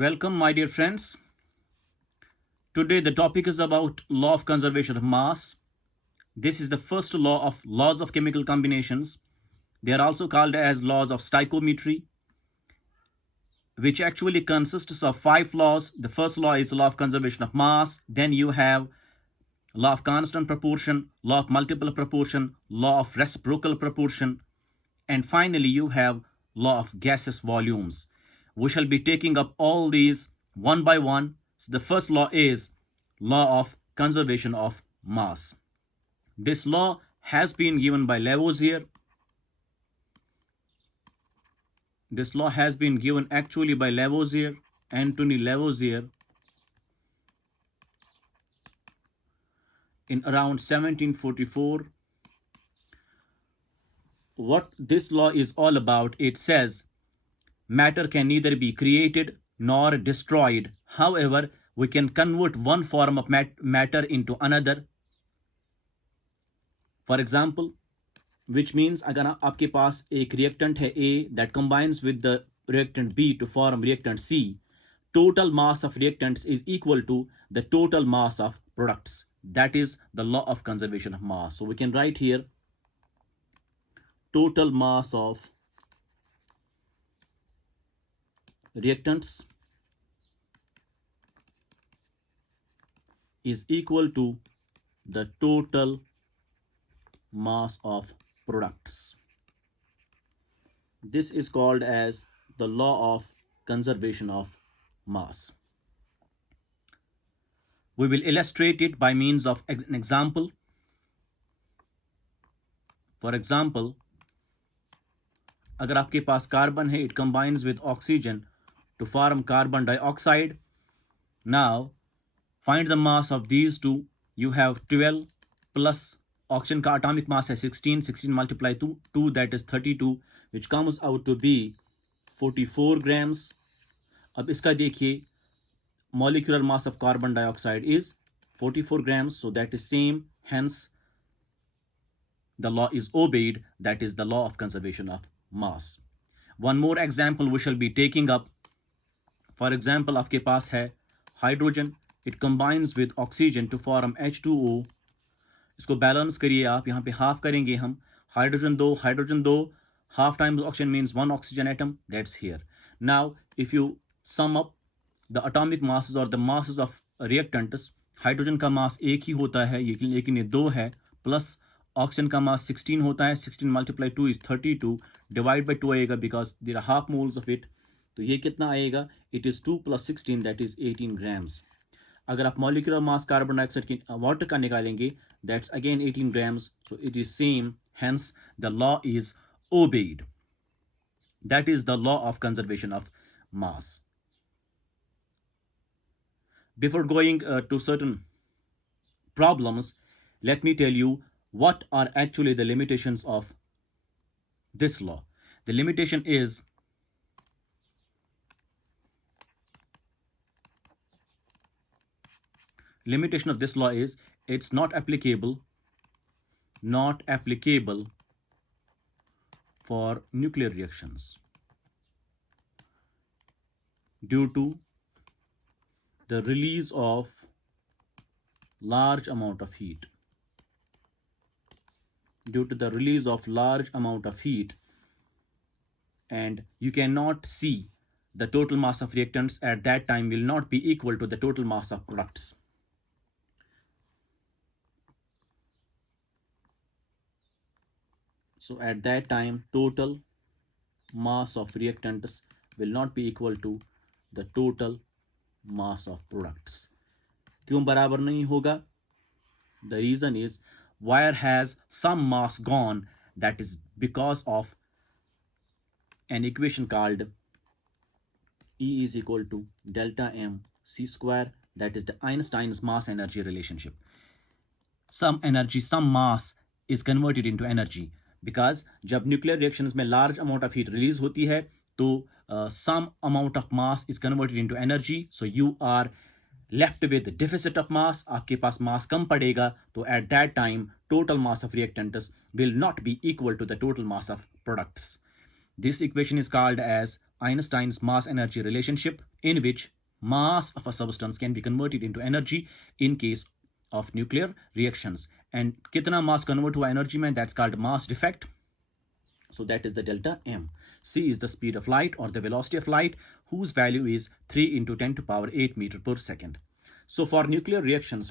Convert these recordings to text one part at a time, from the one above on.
Welcome, my dear friends. Today the topic is about law of conservation of mass. This is the first law of laws of chemical combinations. They are also called as laws of stoichiometry, which actually consists of 5 laws. The first law is law of conservation of mass. Then you have law of constant proportion, law of multiple proportion, law of reciprocal proportion, and finally you have law of gaseous volumes. We shall be taking up all these one by one. So the first law is law of conservation of mass. This law has been given by Lavoisier. This law has been given actually by Lavoisier, Anthony Lavoisier, in around 1744. What this law is all about, it says matter can neither be created nor destroyed. However, we can convert one form of matter into another. For example, which means अगर आपके पास एक reactant है A that combines with the reactant B to form reactant C, total mass of reactants is equal to the total mass of products. That is the law of conservation of mass. So we can write here total mass of reactants is equal to the total mass of products. This is called as the law of conservation of mass. We will illustrate it by means of an example. For example, अगर आपके पास carbon है, it combines with oxygen to form carbon dioxide. Now, find the mass of these two. You have 12 plus oxygen का atomic mass है 16. 16 multiply 2, that is 32, which comes out to be 44 grams. अब इसका देखिए, molecular mass of carbon dioxide is 44 grams, so that is same. Hence, the law is obeyed. That is the law of conservation of mass. One more example we shall be taking up. For example, आपके पास है hydrogen. It combines with oxygen to form H2O. इसको balance करिए आप, यहाँ पे half करेंगे हम. Hydrogen दो, half times oxygen means one oxygen atom. That's here. Now, if you sum up the atomic masses or the masses of reactants, hydrogen का मास एक ही होता है, लेकिन ये 2 है, प्लस ऑक्सीजन का मास 16 होता है. 16 multiply 2 is 32, डिवाइड बाई 2 आएगा because there are half moles of it. तो ये कितना आएगा? It is 2 plus 16, that is 18 grams. अगर आप molecular mass कार्बन डाइऑक्साइड की वाटर का निकालेंगे, that's again 18 grams. So it is same. Hence, the law is obeyed. That is the law of conservation of mass. Before going to certain problems, let me tell you what are actually the limitations of this law. The limitation is of this law is it's not applicable for nuclear reactions due to the release of large amount of heat. And you cannot see the total mass of reactants at that time will not be equal to the total mass of products. So at that time, total mass of reactants will not be equal to the total mass of products. क्यों बराबर नहीं होगा? The reason is wire has some mass gone. That is because of an equation called E is equal to delta m c square. That is the Einstein's mass energy relationship. Some mass is converted into energy. Because जब nuclear reactions में large amount of heat release होती है, तो some amount of mass is converted into energy. So you are left with the deficit of mass. आपके पास mass कम पड़ेगा, तो at that time total mass of reactants will not be equal to the total mass of products. This equation is called as Einstein's mass-energy relationship, in which mass of a substance can be converted into energy in case of nuclear reactions. And kitna mass convert hua energy mein, that's called mass defect. So that is the delta m. C is the speed of light or the velocity of light, whose value is 3 into 10 to power 8 meter per second. So for nuclear reactions,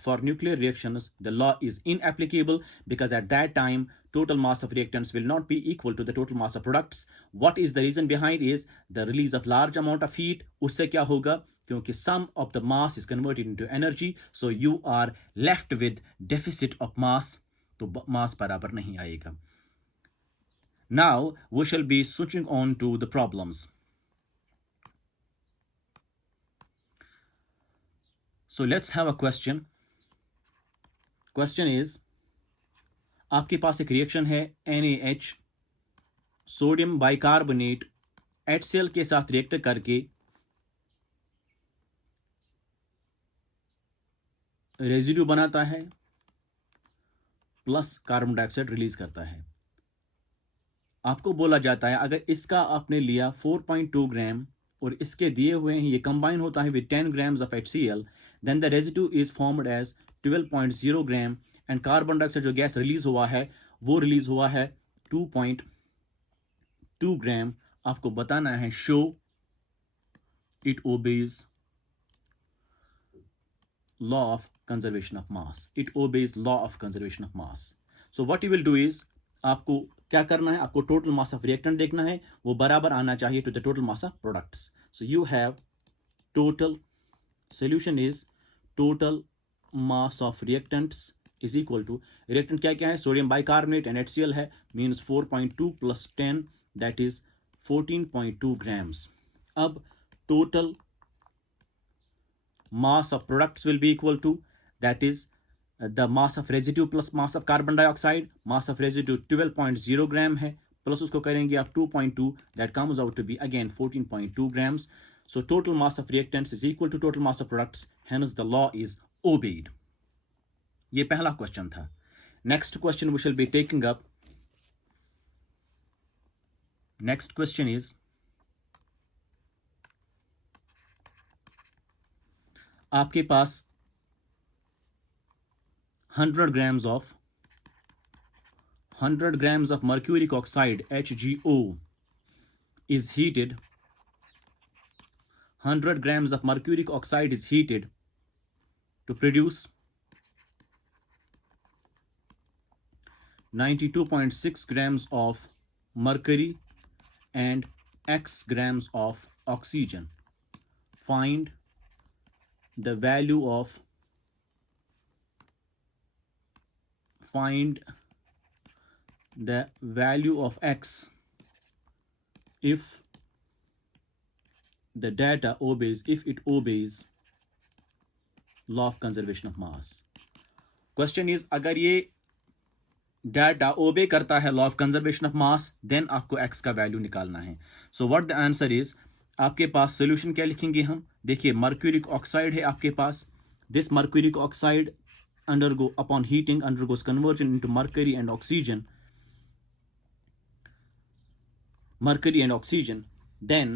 the law is inapplicable, because at that time, total mass of reactants will not be equal to the total mass of products. What is the reason behind is the release of large amount of heat. Usse kya hoga? Kyunki sum of the mass is converted into energy, so you are left with deficit of mass. तो mass बराबर नहीं आएगा. Now we shall be switching on to the problems. So let's have a question. Question is, आपके पास एक reaction है NaH sodium bicarbonate HCl के साथ react करके रेजिड्यू बनाता है प्लस कार्बन डाइऑक्साइड रिलीज करता है. आपको बोला जाता है अगर इसका आपने लिया 4.2 ग्राम और इसके दिए हुए हैं ये कंबाइन होता है with 10 grams of HCl, then the residue is formed as 12.0 gram and carbon dioxide जो गैस रिलीज हुआ है वो रिलीज हुआ है 2.2 ग्राम. आपको बताना है show it obeys law of conservation of mass. It obeys law of conservation of mass. So what you will do is, आपको क्या करना है, आपको टोटल मास ऑफ रिएक्टेंट देखना है, वो बराबर आना चाहिए to the total mass of products. So you have total solution is total mass of reactants is equal to, reactant क्या क्या है, सोडियम बाइकार्बोनेट एंड HCl है, means 4.2 plus 10 that is 14.2 grams. अब total mass of products will be equal to, that is the mass of residue plus mass of carbon dioxide. Mass of residue 12.0 gram है, plus उसको करेंगे आप 2.2, that comes out to be again 14.2 grams. So total mass of reactants is equal to total mass of products, hence the law is obeyed. ये पहला question था. Next question we shall be taking up. Next question is, आपके पास 100 grams of mercuric oxide HgO is heated. 100 grams of mercuric oxide is heated to produce 92.6 grams of mercury and X grams of oxygen. Find the value of X if the data obeys, if it obeys law of conservation of mass. Question is, अगर ये data obey करता है law of conservation of mass, then आपको x का value निकालना है. So what the answer is, आपके पास सोल्यूशन क्या लिखेंगे हम, देखिए मर्क्यूरिक ऑक्साइड है आपके पास. This mercuric oxide undergo upon heating undergoes conversion into mercury and oxygen. Then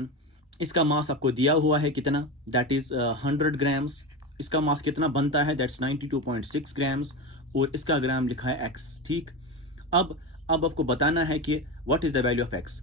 इसका मास आपको दिया हुआ है कितना, दैट इज 100 ग्राम्स. इसका मास कितना बनता है, दैट्स 92.6 ग्राम्स, और इसका ग्राम लिखा है x. ठीक, अब आपको बताना है कि what is the value of x,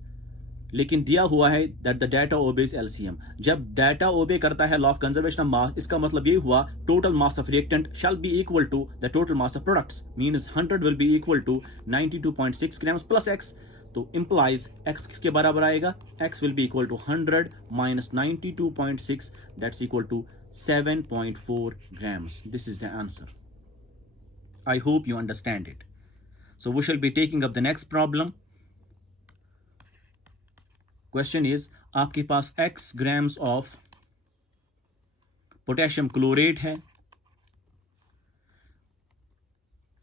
लेकिन दिया हुआ है that the data obeys LCM. जब डाटा ओबे करता है law of conservation of mass, इसका मतलब ये हुआ total mass of reactant shall be equal to the total mass of products, means 100 will be equal to 92.6 grams plus x. तो implies x किसके बराबर आएगा, x will be equal to 100 minus 92.6, that's equal to 7.4 grams. This is the answer. I hope you understand it. So we shall be taking up the next problem. Question is, आपके पास x grams of potassium chlorate है.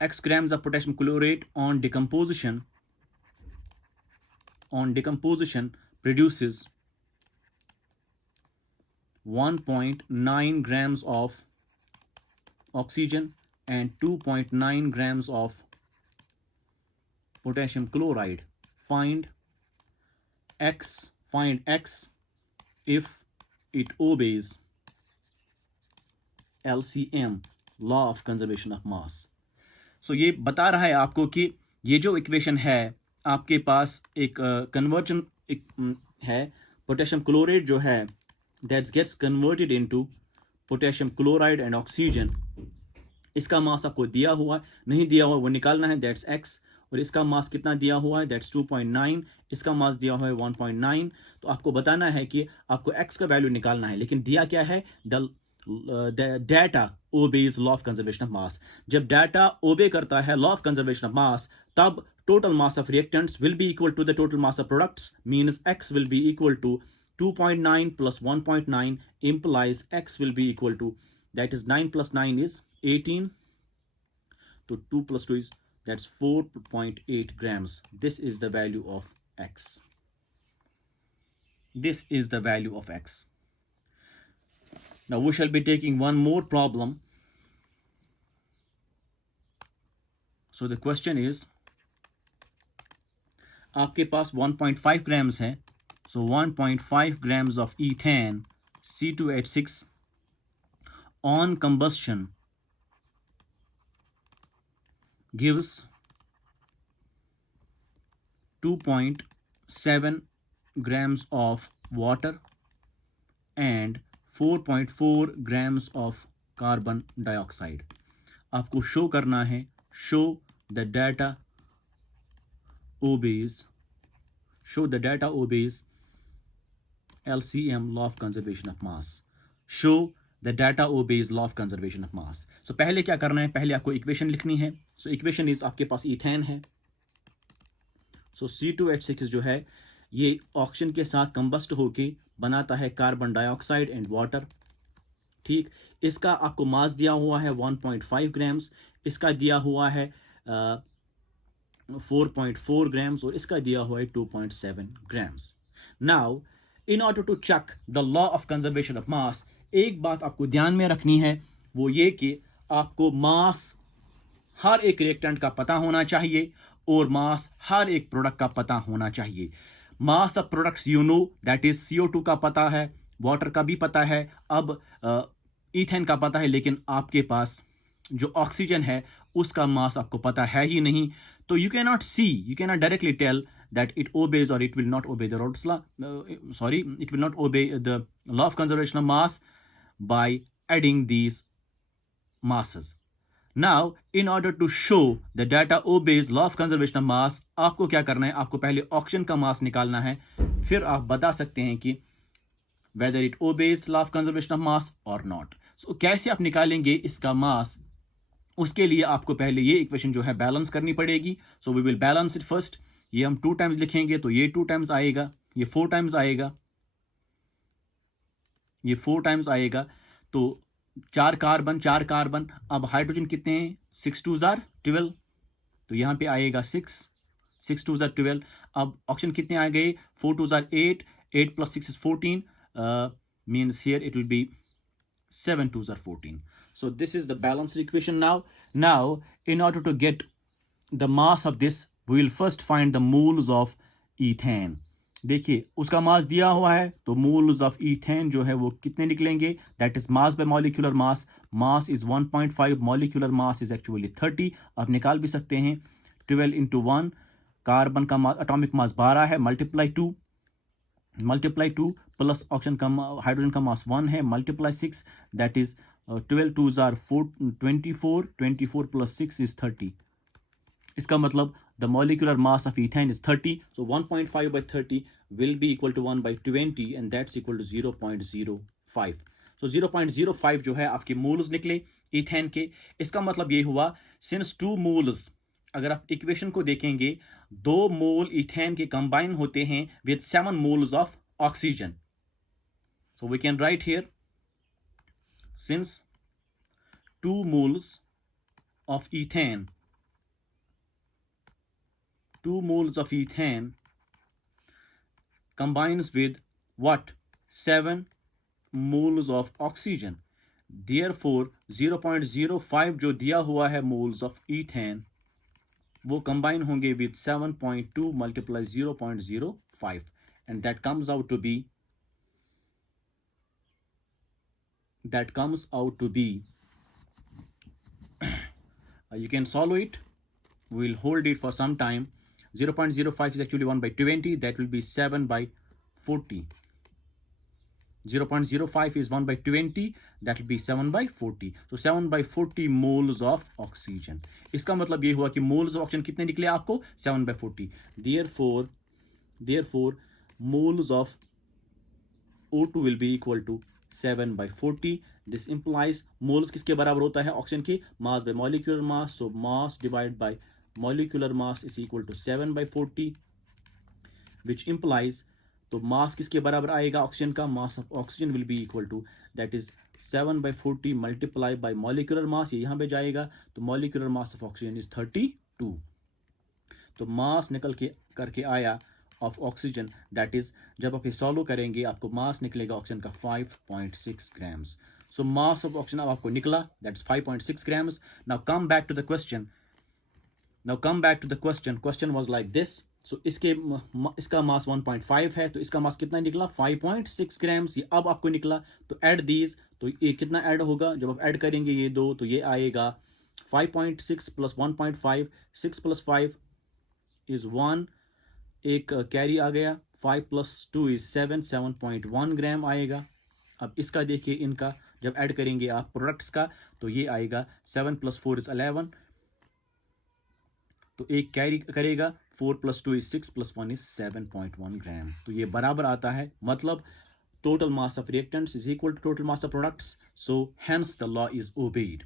X grams of potassium chlorate on decomposition produces 1.9 grams of oxygen and 2.9 grams of potassium chloride. Find x, find x if it obeys LCM, law of conservation of mass. So ये बता रहा है आपको कि ये जो equation है आपके पास एक कन्वर्जन है, पोटेशियम क्लोराइड जो है that gets converted into potassium chloride and oxygen. इसका मास आपको दिया हुआ नहीं दिया हुआ वो निकालना है, दैट्स x. और इसका मास कितना दिया हुआ है, दैट्स 2.9. इसका मास दिया हुआ है 1.9. तो आपको बताना है कि आपको x का वैल्यू निकालना है, लेकिन दिया क्या है, data obeys law of conservation of मास. जब डाटा ओबे करता है लॉ ऑफ कंजर्वेशन ऑफ मास, तब total mass of reactants will be equal to the total mass of products, means x will be equal to 2.9 plus 1.9 implies x will be equal to, that is 9 plus 9 is 18, so 2 plus 2 is, that's 4.8 grams. This is the value of x. This is the value of x. Now we shall be taking one more problem. So the question is, आपके पास 1.5 grams है, so 1.5 grams of ethane C2H6 on combustion gives 2.7 grams of water and 4.4 grams of carbon dioxide. आपको show करना है, show the data obeys LCM, law of conservation of mass. Show the data obeys law of conservation of mass. So पहले क्या करना है, पहले आपको equation लिखनी है. So इक्वेशन इज आपके पास इथेन है. So C2H6 जो है ये ऑक्सीजन के साथ कंबस्ट होके बनाता है कार्बन डाइऑक्साइड एंड वाटर. ठीक, इसका आपको मास दिया हुआ है 1.5 ग्राम्स, इसका दिया हुआ है 4.4 grams और इसका दिया हुआ है 2.7 grams. Now, in order to check the law of conservation of mass, एक बात आपको ध्यान में रखनी है, वो ये कि आपको मास हर एक रिएक्टेंट का पता होना चाहिए और मास हर एक प्रोडक्ट का पता होना चाहिए. मास of products you know, that is CO2 का पता है, वाटर का भी पता है, अब ईथेन का पता है, लेकिन आपके पास जो ऑक्सीजन है उसका मास आपको पता है ही नहीं. तो you cannot directly tell that it obeys or it will not obey the Rod's law. It will not obey the law of conservation of mass by adding these masses. Now, in order to show the data obeys law of conservation of mass, आपको क्या करना है, आपको पहले oxygen का मास निकालना है, फिर आप बता सकते हैं कि whether it obeys law of conservation of mass or not. So कैसे आप निकालेंगे इसका मास, उसके लिए आपको पहले ये इक्वेशन जो है बैलेंस करनी पड़ेगी. So we will balance it first. ये हम 2 टाइम्स लिखेंगे तो ये 2 टाइम्स आएगा, ये 4 टाइम्स आएगा, ये 4 टाइम्स आएगा. तो 4 कार्बन. अब हाइड्रोजन कितने हैं, 6 2 जार 12, तो यहाँ पे आएगा 6 2 जार 12. अब ऑक्सीजन कितने आ गए, 4 2 jar 8 plus 6 is 14, means here it will be 7 2s are 14. So this is the balanced equation now. Now, in order to get the mass of this, we will first find the moles of ethane. देखिए उसका मास दिया हुआ है, तो moles of ethane जो है वो कितने निकलेंगे, that is mass by molecular mass. Mass is 1.5, molecular mass is actually 30. आप निकाल भी सकते हैं, 12 into 1. कार्बन का एटॉमिक मास 12 है, मल्टीप्लाई 2 प्लस ऑक्सीजन का हाइड्रोजन का मास 1 है, multiply 6, that is 12 2s are 24 plus 6 is 30. इसका मतलब the molecular mass of ethane is 30. So 1.5 by 30 will be equal to 1 by 20, and that's equal to 0.05. So 0.05 जो है आपके moles निकले ईथेन के. इसका मतलब ये हुआ, सिंस 2 मोल्स, अगर आप इक्वेशन को देखेंगे, 2 मोल ईथेन के कंबाइन होते हैं with 7 moles of oxygen. So we can write here, since 2 moles of ethane combines with what, 7 moles of oxygen. Therefore 0.05 जो दिया हुआ है moles of ethane, वो combine होंगे with 7.2 multiply 0.05, and that comes out to be you can solve it. We'll hold it for some time. 0.05 is actually 1 by 20. That will be 7 by 40. 0.05 is 1 by 20. That will be 7 by 40. So 7 by 40 moles of oxygen. इसका मतलब ये हुआ कि moles of oxygen कितने निकले आपको? 7 by 40. Therefore, moles of O2 will be equal to 7 by 40. This implies moles किसके बराबर होता है ऑक्सीजन की? Mass by molecular mass. So mass divided by molecular mass is equal to 7 by 40, which implies तो मास किसके बराबर आएगा ऑक्सीजन का? Mass of oxygen will be equal to that is 7 by 40 multiply by molecular mass. ये यहाँ पे जाएगा तो molecular mass of oxygen is 32. तो मास निकल के करके आया ऑफ ऑक्सीजन, दैट इज जब आप ये सॉल्व करेंगे आपको मास निकलेगा ऑक्सीजन का 5.6 grams. So mass of oxygen अब आपको निकला, that's 5.6 grams. Now come back to the question. Question was like this. So इसका मास 1.5 है, तो इसका मास कितना निकला? 5.6 ग्राम्स. ये अब आपको निकला तो ऐड दीज, तो ये कितना ऐड होगा? जब आप ऐड करेंगे ये दो तो ये आएगा 5.6 प्लस 1.5. 6 plus 5 is 1. एक कैरी आ गया. 5 प्लस 2 इज 7. 7.1 ग्राम आएगा. अब इसका देखिए, इनका जब ऐड करेंगे आप प्रोडक्ट्स का तो ये आएगा 7 प्लस 4 इज 11. तो एक कैरी करेगा. 4 plus 2 is 6 plus 1 is 7.1 gram. तो ये बराबर आता है, मतलब total mass of reactants is equal to total mass of products. So hence the law is obeyed.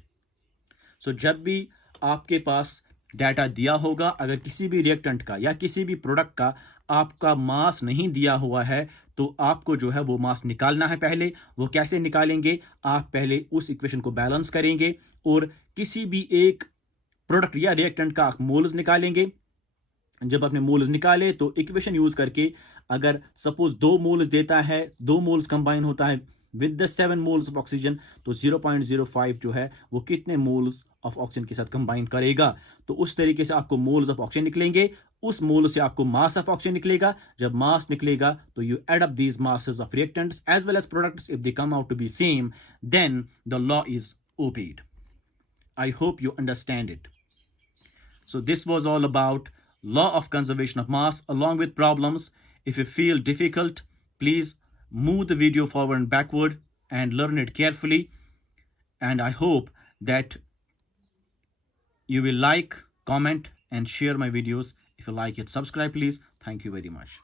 So जब भी आपके पास डाटा दिया होगा, अगर किसी भी रिएक्टेंट का या किसी भी प्रोडक्ट का आपका मास नहीं दिया हुआ है तो आपको जो है वो मास निकालना है. पहले वो कैसे निकालेंगे? आप पहले उस इक्वेशन को बैलेंस करेंगे और किसी भी एक प्रोडक्ट या रिएक्टेंट का मोल्स निकालेंगे. जब आपने मोल्स निकाले तो इक्वेशन यूज करके अगर सपोज 2 मोल्स देता है, 2 मोल्स कंबाइन होता है with the 7 moles of oxygen, तो 0.05 जो है वो कितने मोल्स ऑफ ऑक्सीजन के साथ कंबाइन करेगा. तो उस तरीके से आपको मोल्स ऑफ ऑक्सीजन निकलेंगे. उस मोल से आपको मास ऑफ ऑक्सीजन निकलेगा. जब मास निकलेगा तो you add up these masses of reactants as well as products. If they come out to be same, then the law is obeyed. I hope you understand it. So this was all about law of conservation of mass along with problems. If you feel difficult, please move the video forward and backward and learn it carefully. And I hope that you will like, comment and share my videos. If you like it, subscribe please. Thank you very much.